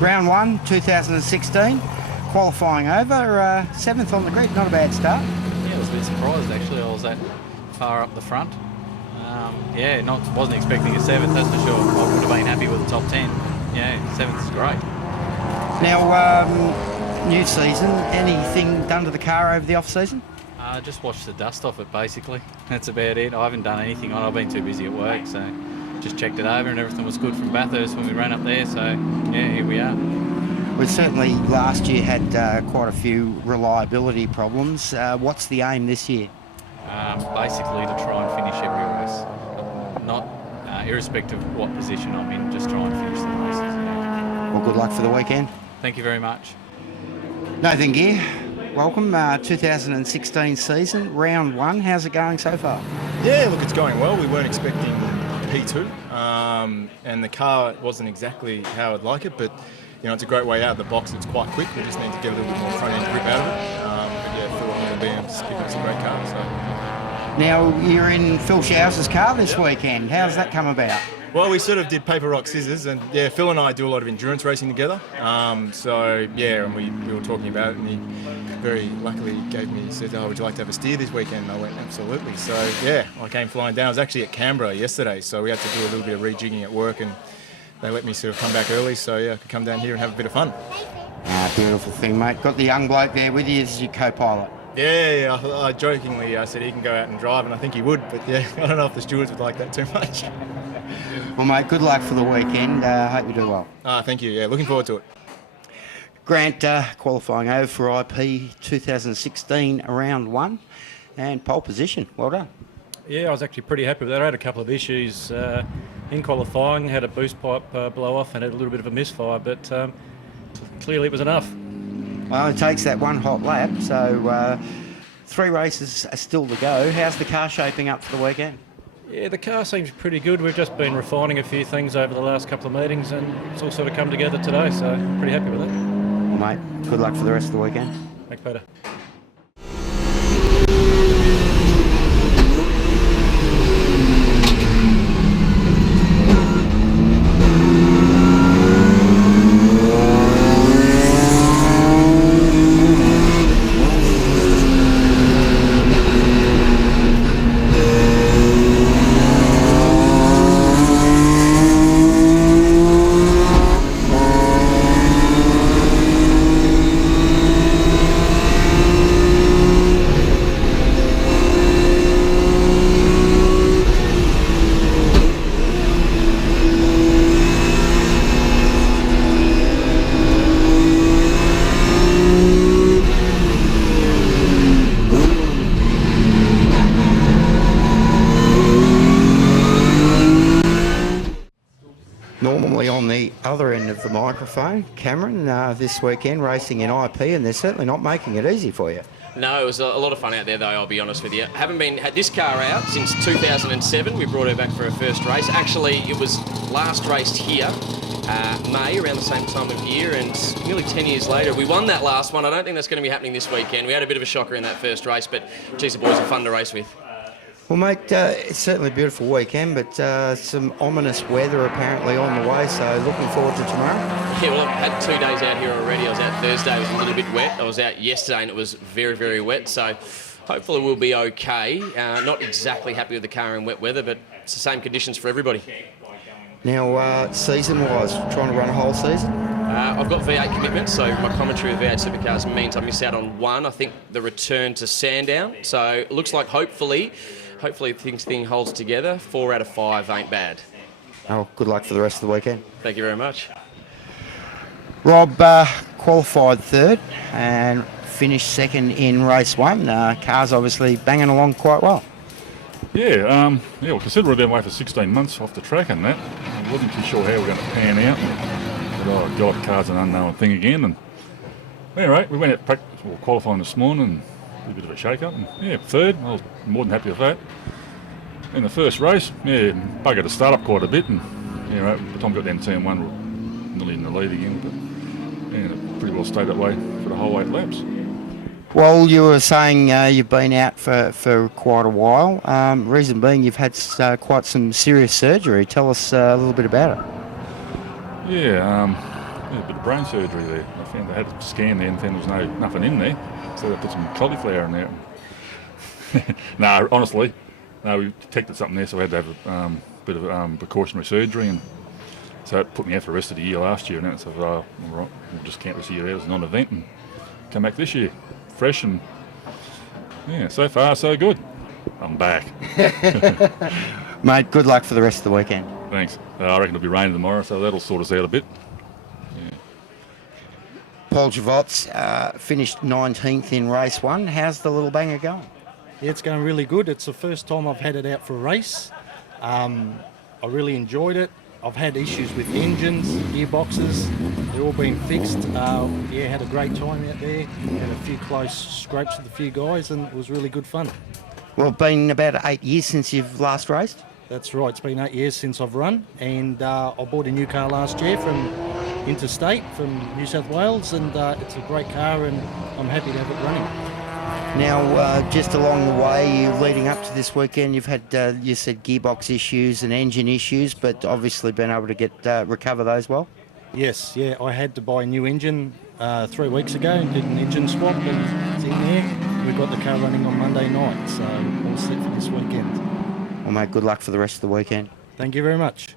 Round 1, 2016, qualifying over, 7th on the grid, not a bad start. Yeah, I was a bit surprised actually. I was that far up the front. Wasn't expecting a 7th, that's for sure. I would have been happy with the top 10. Yeah, 7th is great. Now, new season, anything done to the car over the off-season? Just washed the dust off it basically. That's about it. I haven't done anything on it. I've been too busy at work, so just checked it over and everything was good from Bathurst when we ran up there, so yeah, here we are. We certainly last year had quite a few reliability problems. What's the aim this year? Basically to try and finish every race. Not irrespective of what position I'm in, just try and finish the races. Well, good luck for the weekend. Thank you very much. Nathan Gear, welcome. 2016 season, round 1. How's it going so far? Yeah, look, it's going well. We weren't expecting P2, and the car wasn't exactly how I'd like it, but you know, it's a great way out of the box. It's quite quick. We just need to get a little bit more front end grip out of it. But yeah, Phillip Island is giving us a great car. So. Now you're in Phil Showers' car this weekend. How's that come about? Well, we sort of did paper, rock, scissors, and yeah, Phil and I do a lot of endurance racing together. So yeah, and we were talking about it, and he very luckily said, "Oh, would you like to have a steer this weekend?" And I went, "Absolutely." So yeah, I came flying down. I was actually at Canberra yesterday, so we had to do a little bit of rejigging at work, and they let me sort of come back early, so yeah, I could come down here and have a bit of fun. Beautiful thing, mate. Got the young bloke there with you as your co-pilot. Yeah, I jokingly said he can go out and drive, and I think he would, but yeah, I don't know if the stewards would like that too much. Well, mate, good luck for the weekend. Hope you do well. Thank you. Yeah, looking forward to it. Grant, qualifying over for IP 2016 round 1 and pole position. Well done. Yeah, I was actually pretty happy with that. I had a couple of issues in qualifying, had a boost pipe blow off and had a little bit of a misfire, but clearly it was enough. Well, it takes that one hot lap, so 3 races are still to go. How's the car shaping up for the weekend? Yeah, the car seems pretty good. We've just been refining a few things over the last couple of meetings and it's all sort of come together today, so pretty happy with it. Well, mate, good luck for the rest of the weekend. Thanks, Peter. the other end of the microphone, Cameron, this weekend racing in IP, and they're certainly not making it easy for you. No, it was a lot of fun out there, though, I'll be honest with you. Haven't had this car out since 2007. We brought her back for her first race. Actually, it was last raced here, May, around the same time of year, and nearly 10 years later, we won that last one. I don't think that's going to be happening this weekend. We had a bit of a shocker in that first race, but, geez, the boys are fun to race with. Well, mate, it's certainly a beautiful weekend, but some ominous weather apparently on the way, so looking forward to tomorrow. Yeah, well, I've had 2 days out here already. I was out Thursday, it was a little bit wet. I was out yesterday and it was very, very wet, so hopefully we'll be okay. Not exactly happy with the car in wet weather, but it's the same conditions for everybody. Now, season-wise, trying to run a whole season? I've got V8 commitments, so my commentary with V8 Supercars means I miss out on one. I think the return to Sandown, so it looks like hopefully thing holds together. 4 out of 5 ain't bad. Oh, good luck for the rest of the weekend. Thank you very much. Rob qualified third and finished second in race 1. Car's obviously banging along quite well. Yeah, well, considering we've been away for 16 months off the track and that, I wasn't too sure how we were going to pan out. But, oh, God, the car's an unknown thing again. And anyway, we went out qualifying this morning and a bit of a shake-up. And, yeah, third, I was more than happy with that. In the first race, yeah, buggered the start up quite a bit. And, yeah, right, by the time we got down to turn 1, we were nearly in the lead again. But, yeah, pretty well stayed that way for the whole 8 laps. Well, you were saying you've been out for quite a while. Reason being you've had quite some serious surgery. Tell us a little bit about it. Yeah, a bit of brain surgery there. I found they had a scan there and found there was nothing in there. So they put some cauliflower in there. No, honestly, no, we detected something there, so we had to have a bit of precautionary surgery. And so it put me out for the rest of the year last year. And that, so all right, we'll just count this year out as a non-event and come back this year. Fresh and yeah, so far so good. I'm back. Mate, good luck for the rest of the weekend. Thanks. I reckon it'll be raining tomorrow, so that'll sort us out a bit. Yeah. Paul Javots finished 19th in race 1. How's the little banger going? Yeah, it's going really good. It's the first time I've had it out for a race. I really enjoyed it. I've had issues with engines, gearboxes, they're all been fixed. Yeah, had a great time out there, had a few close scrapes with a few guys, and it was really good fun. Well, it's been about 8 years since you've last raced? That's right, it's been 8 years since I've run, and I bought a new car last year from Interstate, from New South Wales, and it's a great car, and I'm happy to have it running. Now, just along the way, you leading up to this weekend, you've had, you said, gearbox issues and engine issues, but obviously been able to get recover those well? Yes, yeah, I had to buy a new engine 3 weeks ago and did an engine swap, and it's in there. We've got the car running on Monday night, so all set for this weekend. Well, mate, good luck for the rest of the weekend. Thank you very much.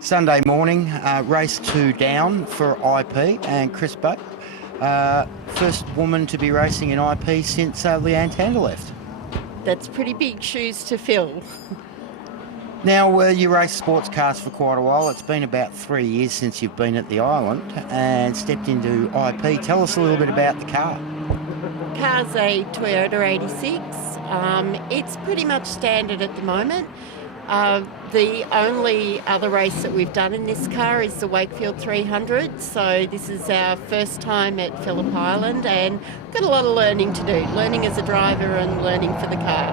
Sunday morning, race 2 down for IP and Chris Boat. First woman to be racing in IP since Leanne Tander left. That's pretty big shoes to fill. Now, you raced sports cars for quite a while. It's been about 3 years since you've been at the island and stepped into IP. Tell us a little bit about the car. Car's a Toyota 86. It's pretty much standard at the moment. The only other race that we've done in this car is the Wakefield 300, so this is our first time at Phillip Island, and got a lot of learning to do, learning as a driver and learning for the car.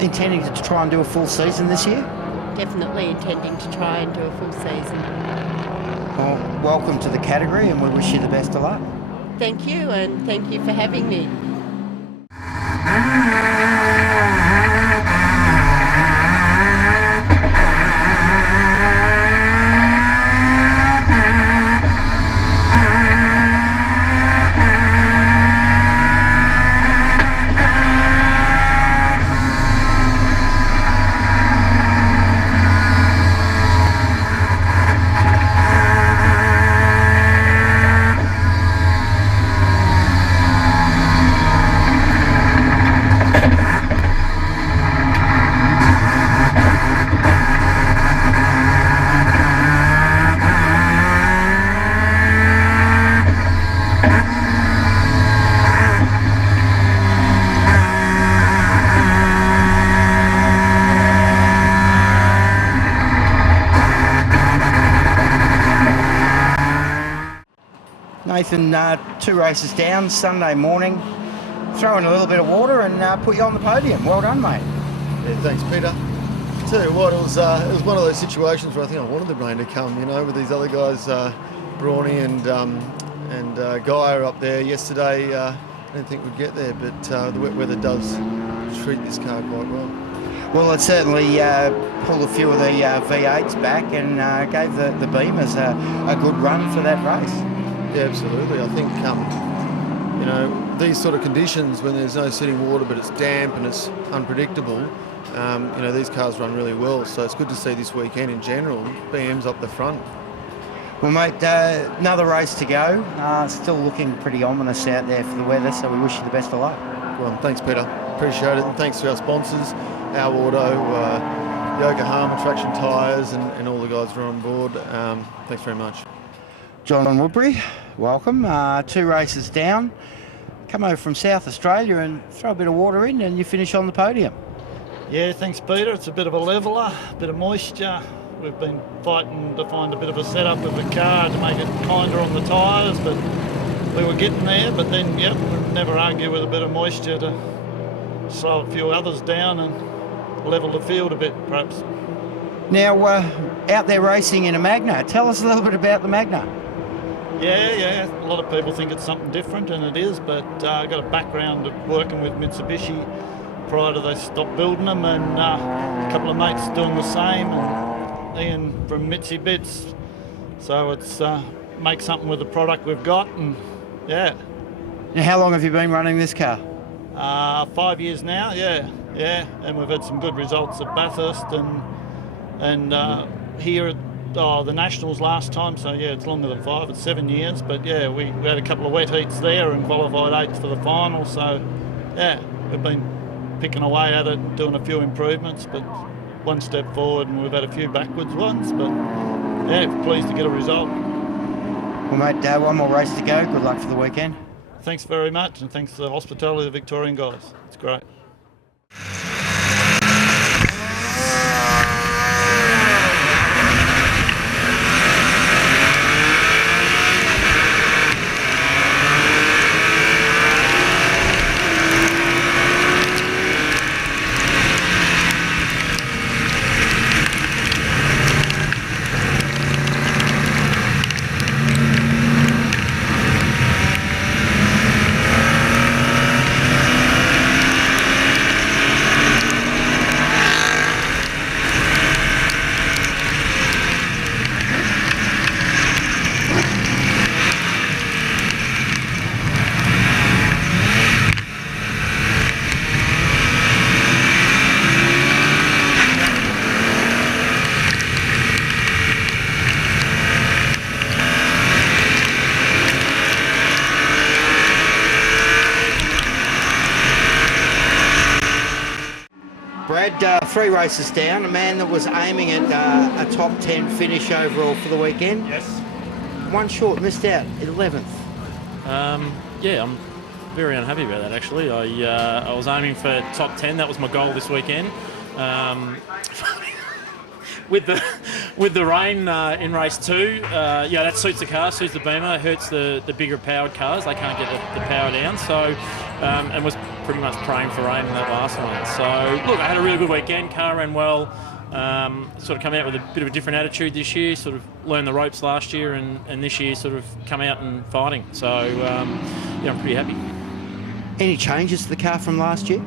Intending to try and do a full season this year? Definitely intending to try and do a full season. Well, welcome to the category, and we wish you the best of luck. Thank you, and thank you for having me. Nathan, 2 races down, Sunday morning, throw in a little bit of water and put you on the podium. Well done, mate. Yeah, thanks, Peter. Tell you what, it was one of those situations where I think I wanted the rain to come, you know, with these other guys, Brawny and Guy are up there yesterday. I didn't think we'd get there, but the wet weather does treat this car quite well. Well, it certainly pulled a few of the V8s back and gave the Beamers a good run for that race. Yeah, absolutely. I think, you know, these sort of conditions when there's no sitting water but it's damp and it's unpredictable, you know, these cars run really well. So it's good to see this weekend in general, BM's up the front. Well, mate, another race to go. Still looking pretty ominous out there for the weather, so we wish you the best of luck. Well, thanks, Peter. Appreciate it. And thanks to our sponsors, Our Auto, Yokohama Traction Tyres, and all the guys who are on board. Thanks very much. John Woodbury, welcome. 2 races down. Come over from South Australia and throw a bit of water in and you finish on the podium. Yeah, thanks Peter. It's a bit of a leveller, a bit of moisture. We've been fighting to find a bit of a setup with the car to make it kinder on the tyres, but we were getting there. But then, yep, we'd never argue with a bit of moisture to slow a few others down and level the field a bit, perhaps. Now, out there racing in a Magna. Tell us a little bit about the Magna. Yeah. A lot of people think it's something different, and it is, but I got a background of working with Mitsubishi prior to they stopped building them, and a couple of mates doing the same, and Ian from Mitsi Bits. So it's make something with the product we've got, and yeah. Now, how long have you been running this car? 5 years now, yeah, and we've had some good results at Bathurst and here at the Nationals last time, so yeah, it's longer than 5, it's 7 years, but yeah, we had a couple of wet heats there and qualified 8th for the final, so yeah, we've been picking away at it, doing a few improvements, but one step forward, and we've had a few backwards ones, but yeah, pleased to get a result. Well, mate, one more race to go. Good luck for the weekend. Thanks very much, and thanks to the hospitality of the Victorian guys. It's great. Brad, 3 races down, a man that was aiming at a top 10 finish overall for the weekend. Yes. One short, missed out, 11th. Yeah, I'm very unhappy about that actually. I was aiming for top 10, that was my goal this weekend. With the rain in race 2, that suits the car, suits the Beamer. It hurts the bigger powered cars. They can't get the power down. So, and was pretty much praying for rain in that last one. So, look, I had a really good weekend. Car ran well. Sort of come out with a bit of a different attitude this year. Sort of learned the ropes last year, and this year sort of come out and fighting. So, I'm pretty happy. Any changes to the car from last year?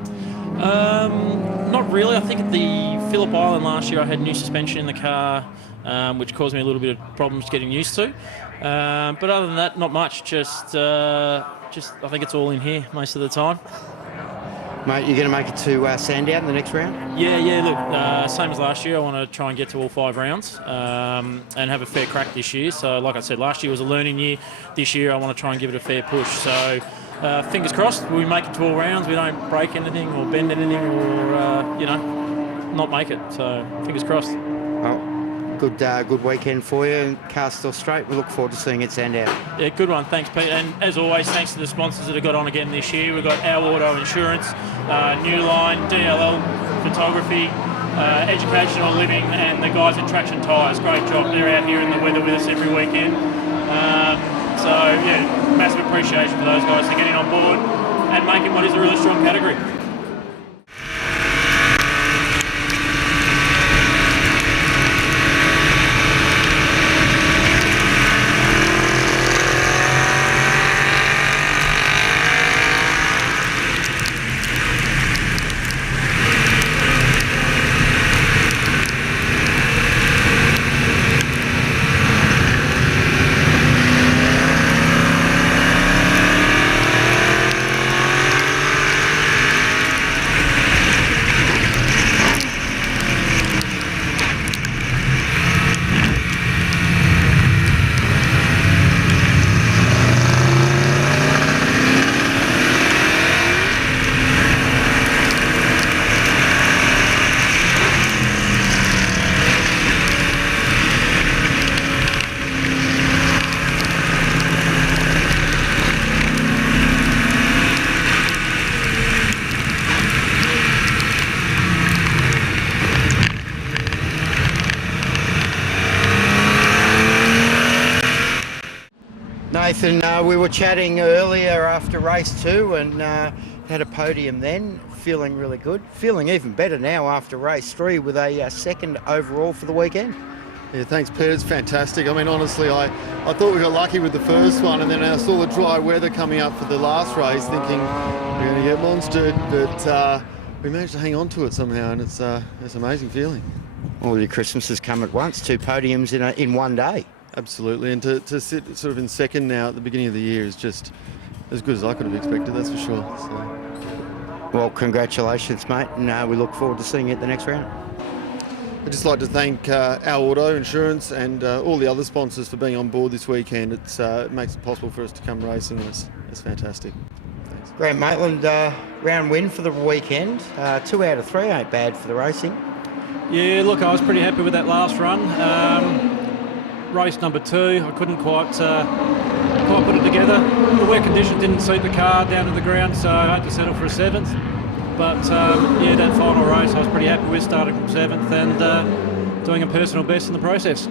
Not really. I think at the Phillip Island last year I had new suspension in the car, which caused me a little bit of problems getting used to. But other than that, not much. Just I think it's all in here most of the time. Mate, you're going to make it to Sandown in the next round? Yeah. Look, same as last year. I want to try and get to all 5 rounds and have a fair crack this year. So, like I said, last year was a learning year. This year I want to try and give it a fair push. So. Fingers crossed we make it to all rounds, we don't break anything or bend anything or, not make it. So, fingers crossed. Well, good weekend for you. Car's still straight. We look forward to seeing it Sandown. Yeah, good one. Thanks, Pete. And as always, thanks to the sponsors that have got on again this year. We've got Our Auto Insurance, New Line, DLL Photography, Educational Living, and the guys at Traction Tyres. Great job. They're out here in the weather with us every weekend. So, massive appreciation for those guys for getting on board and making what is a really strong category. Nathan, we were chatting earlier after race 2 and had a podium then, feeling really good. Feeling even better now after race 3 with a second overall for the weekend. Yeah, thanks, Peter. It's fantastic. I mean, honestly, I thought we got lucky with the first one, and then I saw the dry weather coming up for the last race, thinking we're going to get monstered, but we managed to hang on to it somehow, and it's an amazing feeling. All your Christmases come at once, 2 podiums in one day. Absolutely, and to sit sort of in second now at the beginning of the year is just as good as I could have expected, that's for sure. So. Well, congratulations, mate, and we look forward to seeing you at the next round. I'd just like to thank Our Auto Insurance and all the other sponsors for being on board this weekend. It makes it possible for us to come racing, and it's fantastic. Thanks. Grant Maitland, round win for the weekend. 2 out of 3 ain't bad for the racing. Yeah, look, I was pretty happy with that last run. Race number 2, I couldn't quite put it together. The wet conditions didn't suit the car down to the ground, so I had to settle for a 7th. But that final race I was pretty happy with, starting from 7th and doing a personal best in the process.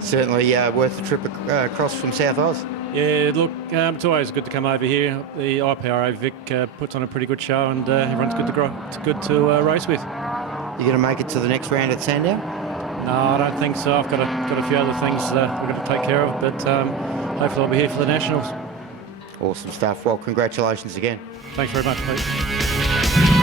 Certainly worth the trip across from South Oz. Yeah, look, it's always good to come over here. The IPRA of Vic puts on a pretty good show, and everyone's good to race with. You going to make it to the next round at Sandown? No, I don't think so. I've got a few other things we're going to take care of, but hopefully I'll be here for the Nationals. Awesome stuff. Well, congratulations again. Thanks very much, Pete.